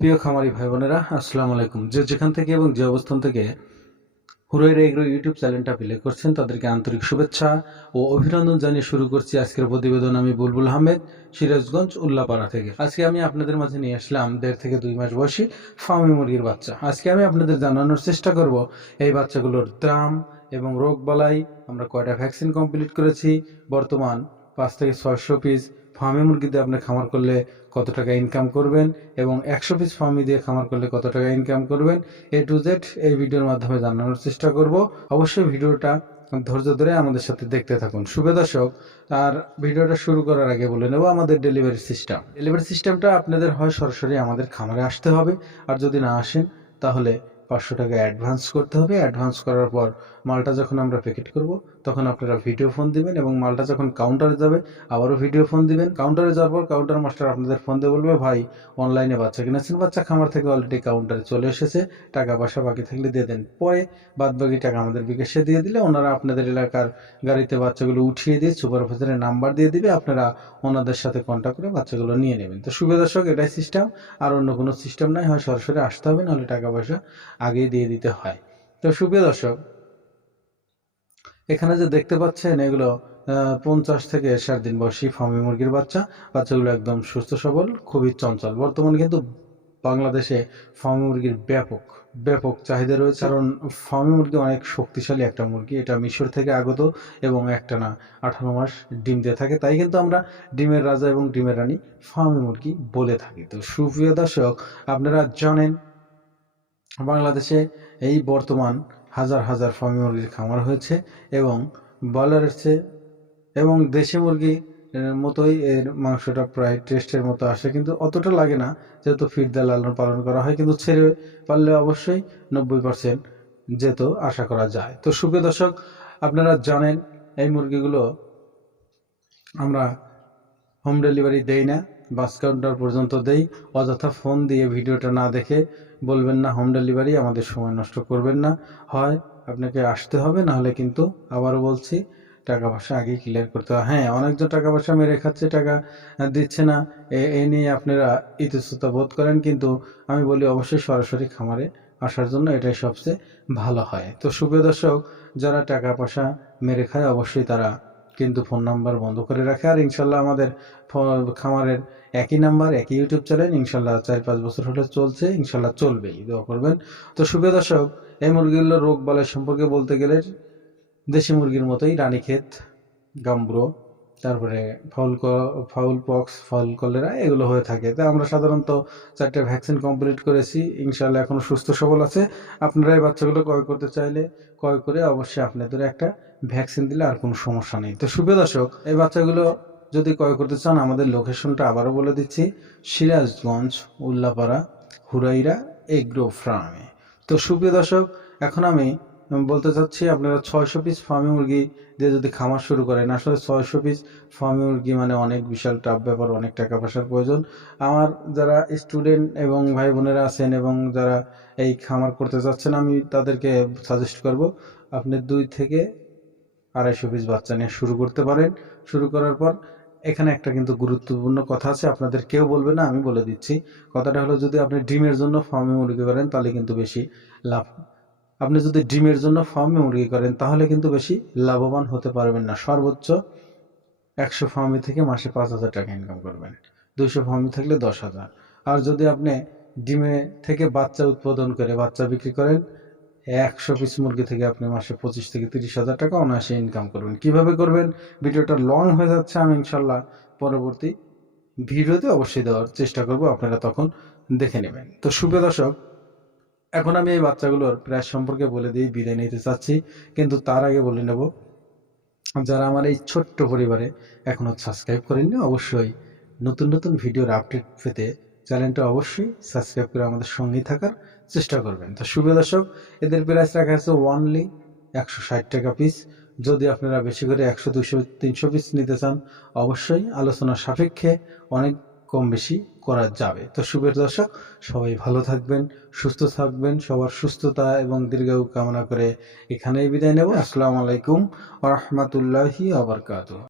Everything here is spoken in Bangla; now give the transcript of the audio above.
প্রিয় খামারি ভাই বোনেরা, আসসালামু আলাইকুম। যে যেখান থেকে এবং যে অবস্থান থেকে হুরাইরা এগ্রো ইউটিউব চ্যানেলটা প্লে করছেন তাদেরকে আন্তরিক শুভেচ্ছা ও অভিনন্দন জানিয়ে শুরু করছি আজকের প্রতিবেদন। আমি বুলবুল আহমেদ, সিরাজগঞ্জ উল্লাপাড়া থেকে। আজকে আমি আপনাদের মাঝে নিয়ে আসলাম 1.5 থেকে 2 মাস বয়সী ফার্মি মুরগির বাচ্চা। আজকে আমি আপনাদের জানানোর চেষ্টা করব এই বাচ্চাগুলোর দাম এবং রোগ বালাই, আমরা কয়টা ভ্যাকসিন কমপ্লিট করেছি, বর্তমান 5 থেকে 600 পিস ফার্মি মুরগি দিয়ে আপনি খামার করলে কত টাকা ইনকাম করবেন এবং 100 পিস ফার্মি দিয়ে খামার করলে কত টাকা ইনকাম করবেন, এ টু জেড এই ভিডিওর মাধ্যমে জানানোর চেষ্টা করব। অবশ্যই ভিডিওটা ধৈর্য ধরে আমাদের সাথে দেখতে থাকুন। শুভ দর্শক, আর ভিডিওটা শুরু করার আগে বলে নেব আমাদের ডেলিভারি সিস্টেমটা আপনাদের হয় সরাসরি আমাদের খামারে আসতে হবে, আর যদি না আসেন তাহলে 500 টাকা অ্যাডভান্স করতে হবে। অ্যাডভান্স করার পর মালটা যখন আমরা প্যাকেট করব তখন আপনারা ভিডিও ফোন দিবেন এবং মালটা যখন কাউন্টারে যাবে আবারও ভিডিও ফোন দিবেন। কাউন্টারে যাওয়ার পর কাউন্টার মাস্টার আপনাদের ফোন দিয়ে বলবে, ভাই অনলাইনে বাচ্চা কিনেছেন, বাচ্চা খামার থেকে অলরেডি কাউন্টারে চলে এসেছে, টাকা পয়সা বাকি থাকলে দিয়ে দেন। পরে বাদ বাকি টাকা আমাদের বিকাশে দিয়ে দিলে ওনারা আপনাদের এলাকার গাড়িতে বাচ্চাগুলো উঠিয়ে দিয়ে সুপারভাইজারের নাম্বার দিয়ে দিবে, আপনারা ওনাদের সাথে কন্ট্যাক্ট করে বাচ্চাগুলো নিয়ে নেবেন। তো শুভ দর্শক, এটাই সিস্টেম, আর অন্য কোনো সিস্টেম নাই। হয় সরাসরি আসতে হবে, নাহলে টাকা পয়সা আগেই দিয়ে দিতে হয়। তো শুভ দর্শক, এখানে যে দেখতে পাচ্ছেন এগুলো 50 থেকে 60 দিন বয়সী ফার্মি মুরগির বাচ্চাগুলো একদম সুস্থ সবল, খুবই চঞ্চল। বর্তমানে কিন্তু বাংলাদেশে ফার্মি মুরগির ব্যাপক ব্যাপক চাহিদা রয়েছে, কারণ ফার্মি মুরগি অনেক শক্তিশালী একটা মুরগি। এটা মিশর থেকে আগত এবং একটানা 18 মাস ডিম দিয়ে থাকে, তাই কিন্তু আমরা ডিমের রাজা এবং ডিমের রানী ফার্মি মুরগি বলে থাকি। তো সুপ্রিয় দর্শক, আপনারা জানেন বাংলাদেশে এই বর্তমান হাজার হাজার ফার্মি মুরগির খামার হয়েছে এবং ব্রয়লারের চেয়ে এবং দেশি মুরগি মতোই এর মাংসটা প্রায় টেস্টের মতো আসে, কিন্তু অতটা লাগে না যেহেতু ফিড দিয়ে লালন পালন করা হয়, কিন্তু ছেড়ে পারলে অবশ্যই 90% যেত আশা করা যায়। তো সুপ্রিয় দর্শক, আপনারা জানেন এই মুরগিগুলো আমরা হোম ডেলিভারি দেই না, বাস কাউন্টার পর্যন্ত দেই। অযথা ফোন দিয়ে ভিডিওটা না দেখে বলবেন না হোম ডেলিভারি, আমাদের সময় নষ্ট করবেন না। হয় আপনাকে আসতে হবে, নাহলে কিন্তু আবারও বলছি টাকা পয়সা আগেই ক্লিয়ার করতে হবে। হ্যাঁ, অনেকজন টাকা পয়সা মেরে খাচ্ছে, টাকা দিচ্ছে না, এ নিয়ে আপনারা ইতস্ততা বোধ করেন, কিন্তু আমি বলি অবশ্যই সরাসরি খামারে আসার জন্য, এটাই সবচেয়ে ভালো হয়। তো সুপ্রিয় দর্শক, যারা টাকা পয়সা মেরে খায় অবশ্যই তারা কিন্তু ফোন নাম্বার বন্ধ করে রাখে। আর ইনশাল্লাহ আমাদের খামারের একই নাম্বার, একই ইউটিউব চ্যানেল, ইনশাল্লাহ 4-5 বছর হলে চলছে, ইনশাল্লাহ চলবেই, দোয়া করবেন। তো সুপ্রিয় দর্শক, এই মুরগিগুলোর রোগ বালাই সম্পর্কে বলতে গেলে দেশি মুরগির মতোই রানীক্ষেত, গাম্বুরো, তারপরে ফাউল পক্স, ফাউল কলেরা এগুলো হয়ে থাকে। তো আমরা সাধারণত 4টে ভ্যাকসিন কমপ্লিট করেছি, ইনশাল্লাহ এখনও সুস্থ সবল আছে। আপনারা এই বাচ্চাগুলো ক্রয় করতে চাইলে ক্রয় করে অবশ্যই আপনাদের একটা ভ্যাকসিন দিলে আর কোনো সমস্যা নেই। তো সুপ্রিয় দর্শক, এই বাচ্চাগুলো যদি ক্রয় করতে চান, আমাদের লোকেশনটা আবারও বলে দিচ্ছি, সিরাজগঞ্জ উল্লাপাড়া হুরাইরা এগ্রো ফার্মে। তো সুপ্রিয় দর্শক, এখন আমি বলতে চাচ্ছি আপনারা 600 পিস ফার্মি মুরগি দিয়ে যদি খামার শুরু করেন, আসলে 600 পিস ফার্মি মুরগি মানে অনেক বিশাল টাফ ব্যাপার, অনেক টাকা পয়সার প্রয়োজন। আমার যারা স্টুডেন্ট এবং ভাই বোনেরা আছেন এবং যারা এই খামার করতে চাচ্ছেন, আমি তাদেরকে সাজেস্ট করব আপনি 2 থেকে 250 পিস বাচ্চা নিয়ে শুরু করতে পারেন। শুরু করার পর এখানে একটা কিন্তু গুরুত্বপূর্ণ কথা আছে, আপনাদের কেউ বলবে না, আমি বলে দিচ্ছি। কথাটা হলো, যদি আপনি ডিমের জন্য ফার্মি মুরগি করেন তাহলে কিন্তু বেশি লাভ, আপনি যদি ডিমের জন্য ফার্মে মুরগি করেন তাহলে কিন্তু বেশি লাভবান হতে পারবেন না। সর্বোচ্চ 100 ফার্মি থেকে মাসে 5,000 টাকা ইনকাম করবেন, 200 ফার্মি থাকলে 10,000। আর যদি আপনি ডিমে থেকে বাচ্চা উৎপাদন করে বাচ্চা বিক্রি করেন, 100 পিস মুরগি থেকে আপনি মাসে 25 থেকে 30,000 টাকা অনায়াসে ইনকাম করবেন। কিভাবে করবেন, ভিডিওটা লং হয়ে যাচ্ছে, আমি ইনশাল্লাহ পরবর্তী ভিডিওতে অবশ্যই দেওয়ার চেষ্টা করব, আপনারা তখন দেখে নেবেন। তো সুপ্রিয় দর্শক, এখন আমি এই বাচ্চাগুলোর প্রাইস সম্পর্কে বলে দিয়ে বিদায় নিতে চাচ্ছি, কিন্তু তার আগে বলে নেব, যারা আমার এই ছোট্ট পরিবারে এখনও সাবস্ক্রাইব করেননি, অবশ্যই নতুন নতুন ভিডিওর আপডেট পেতে চ্যানেলটা অবশ্যই সাবস্ক্রাইব করে আমাদের সঙ্গেই থাকার চেষ্টা করবেন। তো শুভ দর্শক, এদের প্রাইস রাখা আছে অনলি 160 টাকা পিস। যদি আপনারা বেশি করে 100, 200, 300 পিস নিতে চান, অবশ্যই আলোচনা সাপেক্ষে অনেক কম বেশি করা যাবে। তো শুভের দর্শক, সবাই ভালো থাকবেন, সুস্থ থাকবেন, সবার সুস্থতা এবং দীর্ঘায়ু কামনা করে এখানেই বিদায় নেব। আসসালামু আলাইকুম ওয়া রাহমাতুল্লাহি ওয়া বারাকাতুহু।